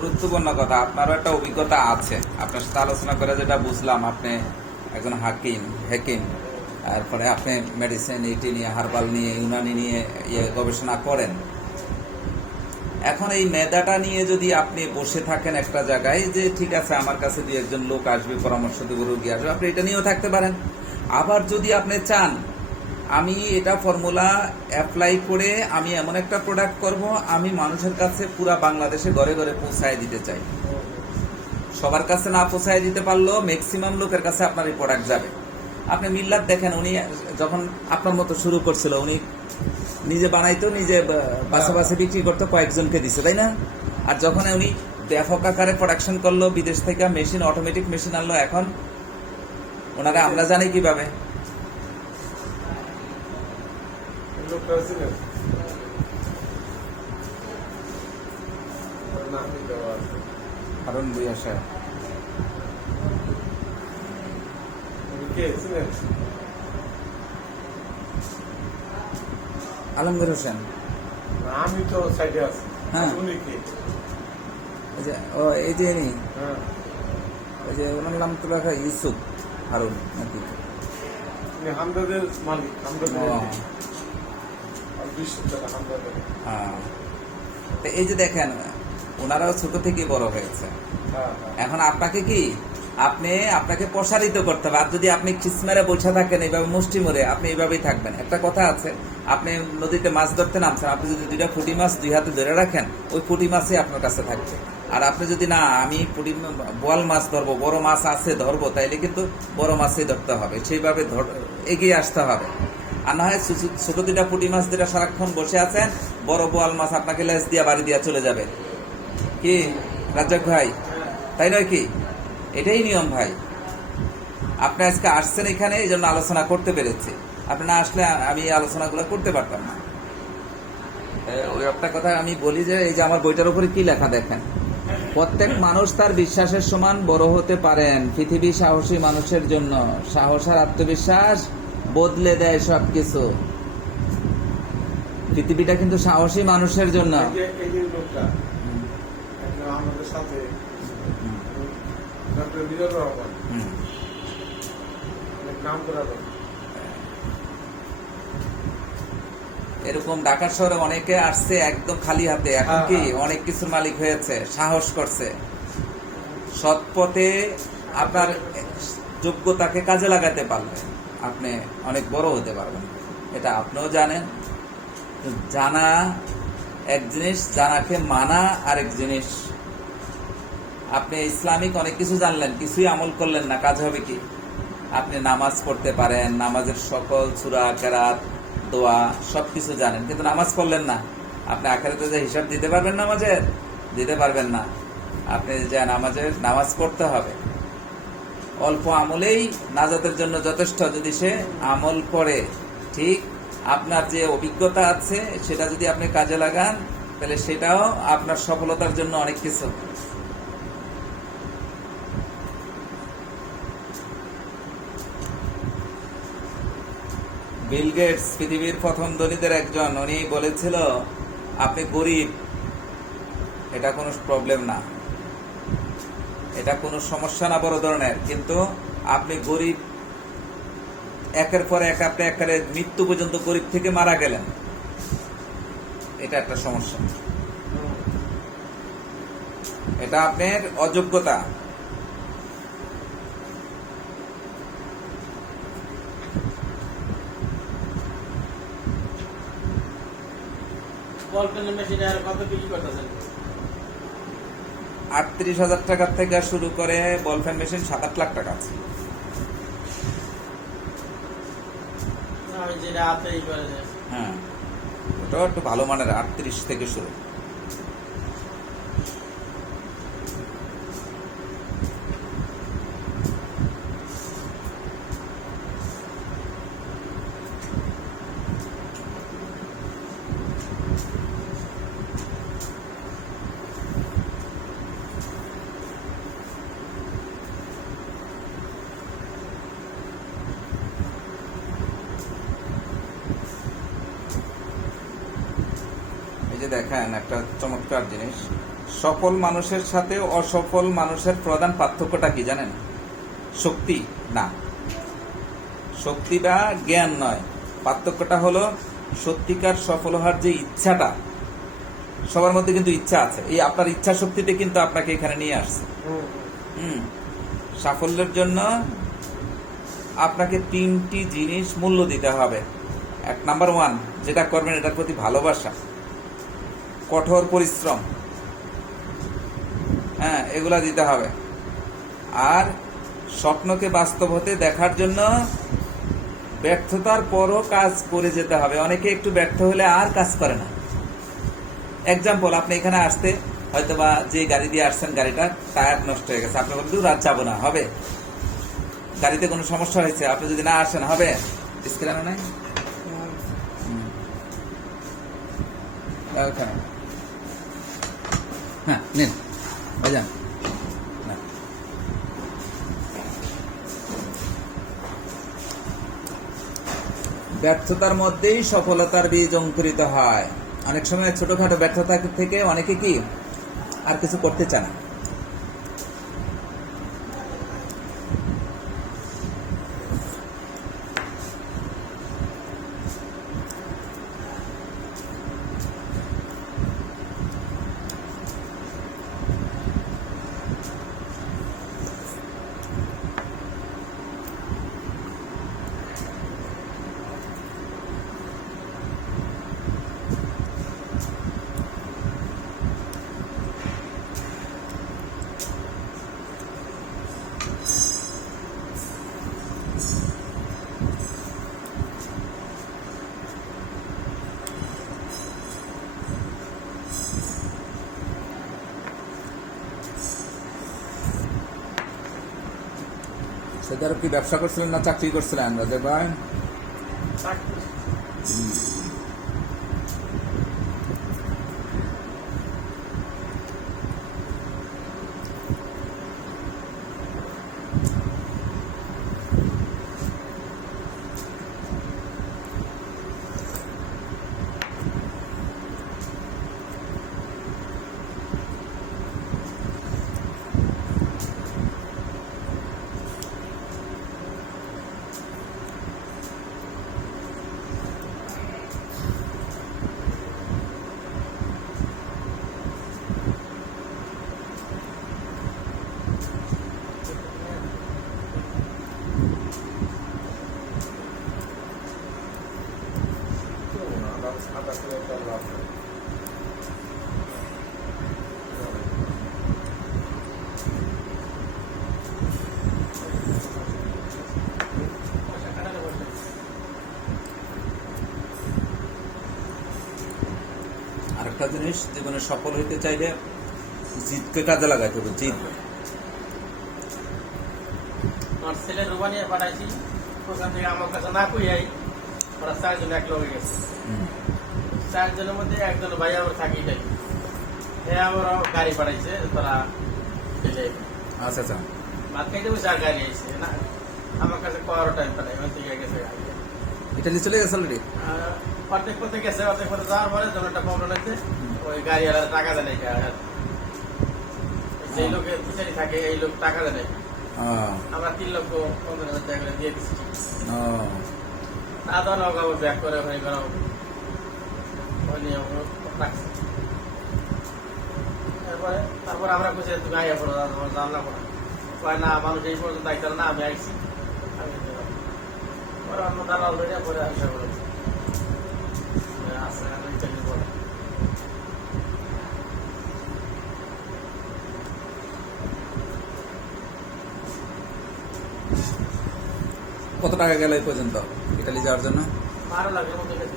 গুরুত্বপূর্ণ কথা। আপনারও একটা অভিজ্ঞতা আছে, আপনার সাথে আলোচনা করে যেটা বুঝলাম, আপনি একজন হাকিম, তারপরে আপনি মেডিসিন এটি নিয়ে, হার্বাল নিয়ে, ইউনানি নিয়ে গবেষণা করেন। এখন এই মেধাটা নিয়ে যদি আপনি বসে থাকেন একটা জায়গায় যে ঠিক আছে আমার কাছে দুই একজন লোক আসবে, পরামর্শ দেবো, রোগী আসবে, আপনি এটা নিয়েও থাকতে পারেন। আবার যদি আপনি চান আমি এটা ফর্মুলা অ্যাপ্লাই করে আমি এমন একটা প্রোডাক্ট করব, আমি মানুষের কাছে পুরা বাংলাদেশে ঘরে ঘরে পৌঁছায় দিতে চাই, সবার কাছে না পৌঁছায় দিতে পারলেও ম্যাক্সিমাম লোকের কাছে আপনার এই প্রোডাক্ট যাবে। আপনি মিল্লাত দেখেন, উনি যখন আপনার মতো শুরু করছিল, উনি নিজে বানাইতো, নিজে বাসা বিক্রি করতো, কয়েকজনকে দিছে, তাই না? আর যখন উনি ব্যাপক আকারে প্রোডাকশন করলো, বিদেশ থেকে মেশিন, অটোমেটিক মেশিন আনলো, এখন ওনারা আমরা জানি কিভাবে। হারুন ভুঁইয়া সাহেব, আলমগীর হোসেন, আমি তো সাইডে আছি। হ্যাঁ, উনি কি? এই যে হ্যাঁ, ওই যে ওনার নাম তো লেখা ইউসুফ হারুন নাকি? উনি হামদাদের মালিক, হামদাদের ও, হামদাদের। হ্যাঁ। তো এই যে দেখেন, ওনারাও ছোট থেকে বড় হয়েছে। হ্যাঁ, এখন আপনাকে কি আপনাকে প্রসারিত করতে হবে। আর যদি আপনি খিসমেরে বসে থাকেন এইভাবে মুষ্টি মরে, আপনি এইভাবেই থাকবেন। একটা কথা আছে, আপনি নদীতে মাছ ধরতে নামছেন, আপনি যদি দুইটা পুঁটি মাছ দুই হাতে ধরে রাখেন, ওই পুঁটি মাছই আপনার কাছে থাকবে। আর আপনি যদি না আমি বোয়াল মাছ ধরবো, বড় মাছ আছে ধরবো, তাইলে কিন্তু বড় মাছই ধরতে হবে, সেইভাবে এগিয়ে আসতে হবে। আর না হয় ছোট দুইটা পুঁটি মাছ যেটা সারাক্ষণ বসে আছেন, বড় বোয়াল মাছ আপনাকে লেজ দিয়া বাড়ি দিয়া চলে যাবে। কি রাজ্জাক ভাই, তাই নয় কি? এটাই নিয়ম ভাই। আপনি আজকে আসছেন এখানে, এই জন্য আলোচনা করতে পেরেছি। আপনি না আসলে আমি এই আলোচনাগুলো করতে পারতাম না। ওই একটা কথা আমি বলি যে এই যে আমার বইটার উপরে কি লেখা দেখেন, প্রত্যেক মানুষ তার বিশ্বাসের সমান বড় হতে পারেন। পৃথিবী সাহসী মানুষের জন্য, সাহস আর আত্মবিশ্বাস বদলে দেয় সবকিছু। পৃথিবীটা কিন্তু সাহসী মানুষের জন্য। এই যে লোকটা আমাদের সাথে ডক্টর মিজানুর রহমান, নাম করা লোক। এরকম ঢাকার শহরে অনেকে আসছে একদম খালি হাতে, এখন কি অনেক কিছুর মালিক হয়েছে, সাহস করছে। সৎ পথে আপনার যোগ্যতাকে কাজে লাগাতে পারলে আপনি অনেক বড় হতে পারবেন। এটা আপনিও জানেন। জানা এক জিনিস, জানাকে মানা আরেক জিনিস। আপনি ইসলামিক অনেক কিছু জানলেন, কিছুই আমল করলেন না, কাজ হবে কি? আপনি নামাজ পড়তে পারেন, নামাজের সকল সূরা, কেরাত, দোয়া সবকিছু জানেন, কিন্তু নামাজ পড়লেন না, আপনি আখিরাতে যে হিসাব দিতে পারবেন নামাজের? দিতে পারবেন না। আপনি যে নামাজ পড়তে হবে। অল্প আমলেই নাজাতের জন্য যথেষ্ট, যদি সে আমল করে। ঠিক আপনার যে অভিজ্ঞতা আছে সেটা যদি আপনি কাজে লাগান, তাহলে সেটাও আপনার সফলতার জন্য অনেক কিছু। বিল গেটস পৃথিবীর প্রথম ধনীদের একজন, উনি বলেছিল আপনি গরিব, এটা কোনো প্রবলেম না, এটা কোনো সমস্যা না বড় ধরনের, কিন্তু আপনি গরিব, একের পর এক আপনি একেবারে মৃত্যু পর্যন্ত গরিব থেকে মারা গেলেন, এটা একটা সমস্যা। এটা আপনার অযোগ্যতা। বলপেনের মেশিন আর কত বিক্রি করতেছেন? 38,000 টাকা থেকে শুরু করে বলপেন মেশিন 7-8 লাখ টাকা আছে। আমি যেটা আপনি করে দেন। হ্যাঁ, ওটাও একটু ভালো মানের, 38 থেকে শুরু। যে দেখেন একটা চমৎকার জিনিস, সফল মানুষের সাথে অসফল মানুষের প্রধান পার্থক্যটা কি জানেন? শক্তি না, শক্তি বা জ্ঞান নয়। পার্থক্যটা হলো সত্যিকার সফল হওয়ার যে ইচ্ছাটা, সবার মধ্যে কিন্তু ইচ্ছা আছে, এই আপনার ইচ্ছা শক্তিটা কিন্তু আপনাকে এখানে নিয়ে আসছে। সাফল্যের জন্য আপনাকে 3টি জিনিস মূল্য দিতে হবে। নাম্বার 1, যেটা করবেন এটার প্রতি ভালোবাসা, কঠোর পরিশ্রম, হ্যাঁ, এগুলা দিতে হবে। আর স্বপ্নকে বাস্তব হতে দেখার জন্য ব্যর্থতার পরও কাজ করে যেতে হবে। অনেকে একটু ব্যর্থ হলে আর কাজ করে না। এক্সাম্পল, আপনি এখানে আসতে হয়তো বা যে গাড়ি দিয়ে আসছেন গাড়িটা টায়ার নষ্ট হয়ে গেছে, আপনি বলবেন রাত যাবো না, হবে? গাড়িতে কোনো সমস্যা হয়েছে, আপনি যদি না আসেন হবে? স্ক্রিনে নাই? ওখানে। হ্যাঁ, নিন ভাইজান। ব্যর্থতার মধ্যেই সফলতার বীজ অঙ্কুরিত হয়। অনেক সময় ছোটখাটো ব্যর্থতা থেকে অনেকে কি আর কিছু করতে চায় না। সেটার কি ব্যবসা করছিলেন না চাকরি করছিলেন রাজের ভাই? আরেকটা জিনিস, জীবনে সফল হইতে চাইলে জিদকে কাজে লাগাইতে হবে। জিদ। আমার ছেলে রুবানিয়া পাঠাইছি, ওখান থেকে আমার কাছে না কইয়াই ওরা 4 জন এক লগে গেছে। 4 জনের মধ্যে একজন ভাই আমার থাকি যাই, হ্যাঁ আমার গাড়ি পাঠাইছে, তারা আচ্ছা আচ্ছা, ভাত খাইতে বসে আর গাড়ি আইছে না, আমার কাছে করার টাইম পাঠাই, ওই থেকে গেছে গাড়ি। ইটালি চলে গেছে অলরেডি? অর্ধেক পথে গেছে, অর্ধেক পথে যাওয়ার পরে যখন একটা প্রবলেম হয়েছে, ওই গাড়ি আর টাকা দেয় নাই। যে লোকের পিছনে থাকে এই লোক টাকা দেয় নাই। আমরা 3,15,000 টাকা করে দিয়ে দিচ্ছি। না দেওয়া অগাবো ব্যাক করে হয়ে গেল, ওই নিয়ে রাখছি। তারপর আমরা খুঁজে তুমি আইয়া পড়ো, জানলা পড়া কয় না, মানুষ এই পর্যন্ত আইতে না, আমি আইছি। আমি পরে অন্য দালাল ধরে পরে আসা বলেছি আছে পরে। কত টাকা গেল এই পর্যন্ত ইটালি যাওয়ার জন্য? 12 লাখের মতো গেছে।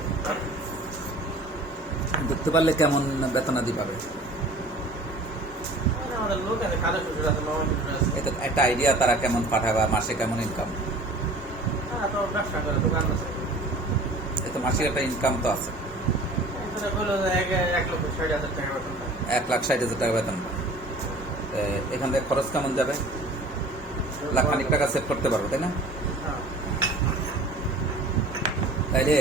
ধরতে পারলে কেমন বেতনাদি পাবে? আমাদের লোক আছে, কাজের শ্বশুর আছে, মামার শ্বশুর আছে। এটা একটা আইডিয়া, তারা কেমন পাঠাবে, মাসে কেমন ইনকাম? হ্যাঁ, তো ব্যবসা করে, দোকান আছে। এতো মাসিক একটা ইনকাম তো আছে। বললো 1,60,000 টাকা বেতন পায়। 1,60,000 টাকা বেতন পায়। এখান থেকে খরচ কেমন যাবে? লাখখানিক টাকা সেভ করতে পারবো, তাই না? তাইলে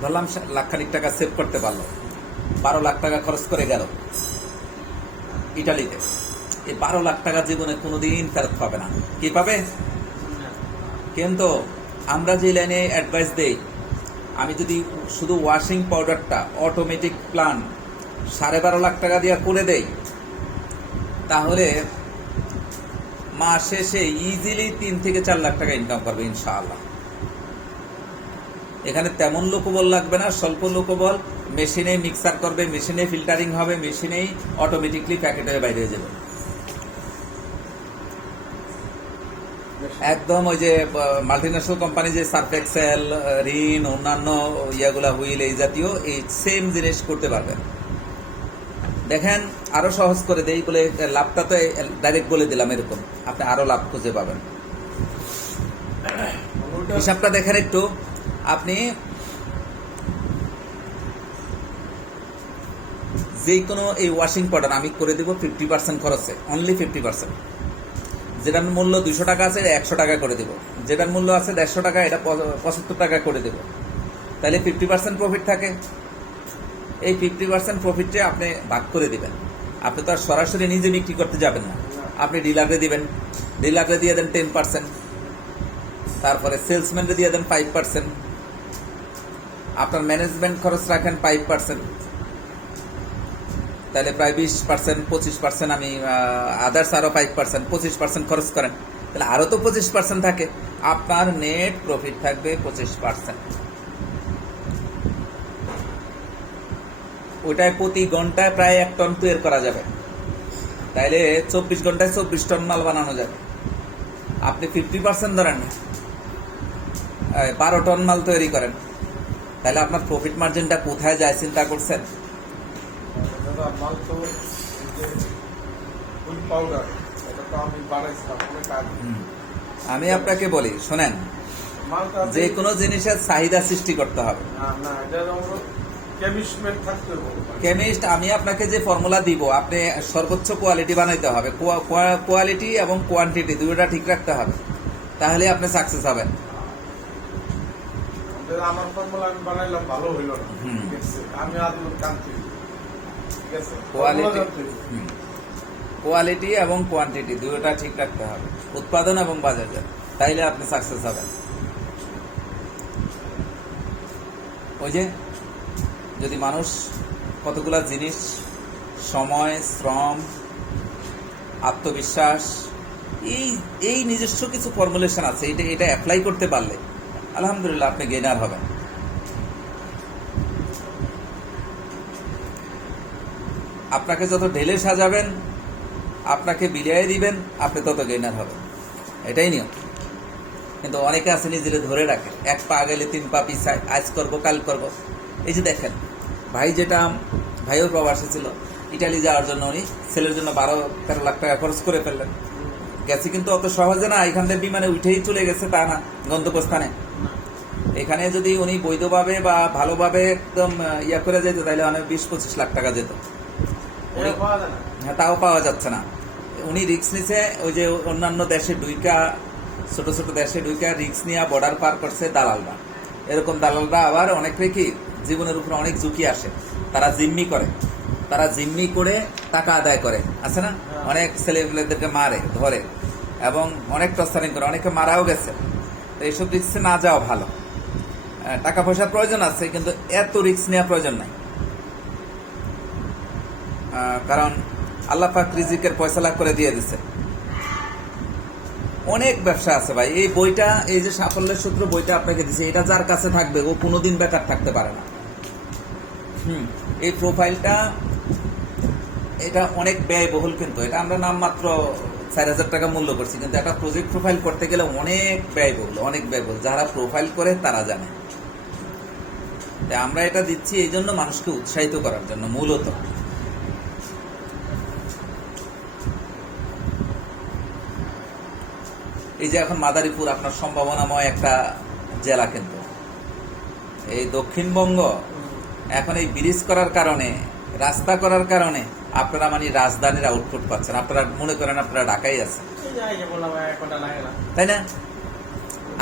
ধরলাম লাখখানিক টাকা সেভ করতে পারলো, 12 লাখ টাকা খরচ করে গেল, ইটালিতে, এই 12 লাখ টাকা জীবনে কোনোদিন ফেরত পাবে না। কি পাবে? কিন্তু আমরা যে লাইনে অ্যাডভাইস দেই, আমি যদি শুধু ওয়াশিং পাউডারটা অটোমেটিক প্লান্ট 12.5 লাখ টাকা দিয়ে করে দেই, তাহলে মাস শেষে ইজিলি 3 থেকে 4 লাখ টাকা ইনকাম করবে ইনশাআল্লাহ। এখানে তেমন লোকবল লাগবে না, স্বল্প লোকবল, মেশিনে মিক্সার করবে, মেশিনে ফিল্টারিং হবে, মেশিনেই অটোমেটিকলি প্যাকেট হয়ে বাইরে যাবে। একদম ওই যে মাল্টিন্যাশনাল কোম্পানি যে সার্ফ এক্সেল, রিন, অন্যান্য ইয়াগুলা, হুইল, এই জাতীয় এই সেম জিনিস করতে পারবেন। দেখেন আরো সহজ করে দেই বলে, লাভটা তো ডাইরেক্ট বলে দিলাম, এরকম আপনি আরো লাভ খুঁজে পাবেন। হিসাবটা দেখেন একটু। আপনি যে কোনো এই ওয়াশিং পাউডার আমি করে দেবো 50% খরচে, অনলি 50%। যেটার মূল্য 200 টাকা আছে, এটা 100 টাকা করে দেবো। যেটার মূল্য আছে 150 টাকা, এটা 75 টাকা করে দেবো। তাহলে 50% প্রফিট থাকে। এই 50% প্রফিটটা আপনি ভাগ করে দিবেন। আপনি তো আর সরাসরি নিজে বিক্রি করতে যাবেন না, আপনি ডিলারে দিবেন, ডিলারে দিয়ে দেন 10%, তারপরে সেলসম্যানকে দিয়ে দেন 5%, আপনার ম্যানেজমেন্ট খরচ রাখেন 5%, তাহলে প্রায় 20%, 25% আমি আদার্স আরো 5%, 25% খরচ করেন, তাহলে আরো তো 25% থাকে। আপনার নেট প্রফিট থাকবে 25%। ওটায় প্রতি ঘন্টায় প্রায় 1 টন তৈরি করা যাবে, তাইলে 24 ঘন্টায় 24 টন মাল বানানো যাবে। আপনি 50% ধরেন, 12 টন মাল তৈরি করেন, তাহলে আপনার প্রফিট মার্জিনটা কোথায় যায় চিন্তা করছেন? দাদা মাল তো ফুল পাউডার, এটা তো আমি বানাইছিলাম অনেক আগে। আমি আপনাকে বলি শোনেন, মালটা যে কোনো জিনিসের চাহিদা সৃষ্টি করতে হবে। না এটা হলো কেমিস্টমেন্ট থাকতে হবে। কেমিস্ট, আমি আপনাকে যে ফর্মুলা দিব, আপনি সর্বোচ্চ কোয়ালিটি বানাইতে হবে। কোয়ালিটি এবং কোয়ান্টিটি দুটোটা ঠিক রাখতে হবে, তাহলে আপনি সাকসেস হবেন। আমার ফর্মুলা আমি বানাইলাম, ভালো হইল না, হুম। ঠিক আছে? আমি আদৌ জানতে, ঠিক আছে? কোয়ালিটি, formula জানতে। কোয়ালিটি এবং কোয়ান্টিটি দুটোটা ঠিক রাখতে হবে, উৎপাদন এবং বাজারজাত, তাইলে আপনি সাকসেস হবেন। ওই যে যদি মানুষ কতগুলা জিনিস, সময়, শ্রম, আত্মবিশ্বাস, এই নিজস্ব কিছু ফর্মুলেশন আছে, এটা অ্যাপ্লাই করতে পারলে আলহামদুলিল্লাহ আপনি গেইনার হবেন। আপনাকে যত ঢেলে সাজাবেন, আপনাকে বিলিয়ে দিবেন, আপনি তত গেইনার হবেন, এটাই নিয়ম। কিন্তু অনেকে আছে নিজেরা ধরে রাখে, 1 পা গেলে 3 পা পিছায়, আজ করবো কাল করবো। এই যে দেখেন ভাইও প্রবাসী ছিল, ইটালি যাওয়ার জন্য উনি ছেলের জন্য 12-13 লাখ টাকা খরচ করে ফেললেন। গেছে কিন্তু অত সহজে না, এখান থেকে বিমানে উঠেই চলে গেছে তা না, গন্তব্যস্থানে। এখানে যদি উনি বৈধভাবে বা ভালোভাবে একদম ইয়া করে যেত, তাহলে অনেক 20-25 লাখ টাকা যেত। এটা পাওয়া যায় না। হ্যাঁ, তাও পাওয়া যাচ্ছে না। উনি রিক্স নিছে, ওই যে অন্যান্য দেশে ঢুইকা, ছোট ছোট দেশে ঢুইকা রিক্স নিয়ে বর্ডার পার করছে দালালরা। এরকম দালালরা আবার অনেক রেখে জীবনের উপর অনেক ঝুঁকি আসে, তারা জিম্মি করে, তারা জিম্মি করে টাকা আদায় করে, আছে না? অনেক ছেলেমেয়েদেরকে মারে, ধরে, এবং অনেক টর্চারিং করে, অনেকে মারাও গেছে। তো এইসব রিক্সে না যাওয়া ভালো। টাকা পয়সার প্রয়োজন আছে, কিন্তু এত রিক্স নেওয়া প্রয়োজন নাই। কারণ আল্লাহ পাক রিজিকের ফয়সালা করে দিয়ে দিছে। অনেক ব্যবসা আছে ভাই। এই বইটা, এই যে সাফল্যের সূত্র বইটা আপনাকে দিছে, এটা যার কাছে থাকবে ও কোনোদিন বেকার থাকতে পারে না। এই প্রোফাইলটা, এটা অনেক ব্যয়বহুল, কিন্তু এটা আমরা নামমাত্র 4,000 টাকা মূল্য করছি, কিন্তু একটা প্রজেক্ট প্রোফাইল করতে গেলে অনেক ব্যয়বহুল, অনেক ব্যয়বহুল। যারা প্রোফাইল করে তারা জানে। তাই আমরা এটা দিচ্ছি এই জন্য, মানুষকে উৎসাহিত করার জন্য মূলত। এই যে এখন মাদারীপুর আপনার সম্ভাবনাময় একটা জেলা, কিন্তু এই দক্ষিণবঙ্গ এখন এই ব্রিজ করার কারণে, রাস্তা করার কারণে আপনারা মানে রাজধানীর আউটপুট পাচ্ছেন। আপনারা মনে করেন আপনারা ঢাকায় আছেন, এই যে আগে বললাম 1 ঘন্টা লাগে না। তাই না?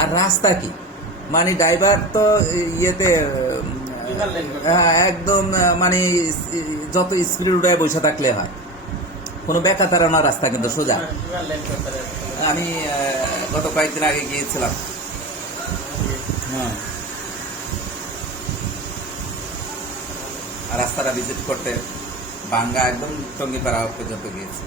আর রাস্তা কি মানে, ড্রাইভার তো ইয়েতে একদম মানে যত স্পিড উড়ায় বসে থাকলে হয়। কোনো বেকাতারানোর রাস্তা কিন্তু সোজা। বিমান ল্যান্ড করতে হবে। আমি গত কয়েকদিন আগে গিয়েছিলাম। হ্যাঁ, আর রাস্তাটা ভিজিট করতে বাঙ্গা একদম টঙ্গিপাড়া পর্যন্ত গিয়েছি।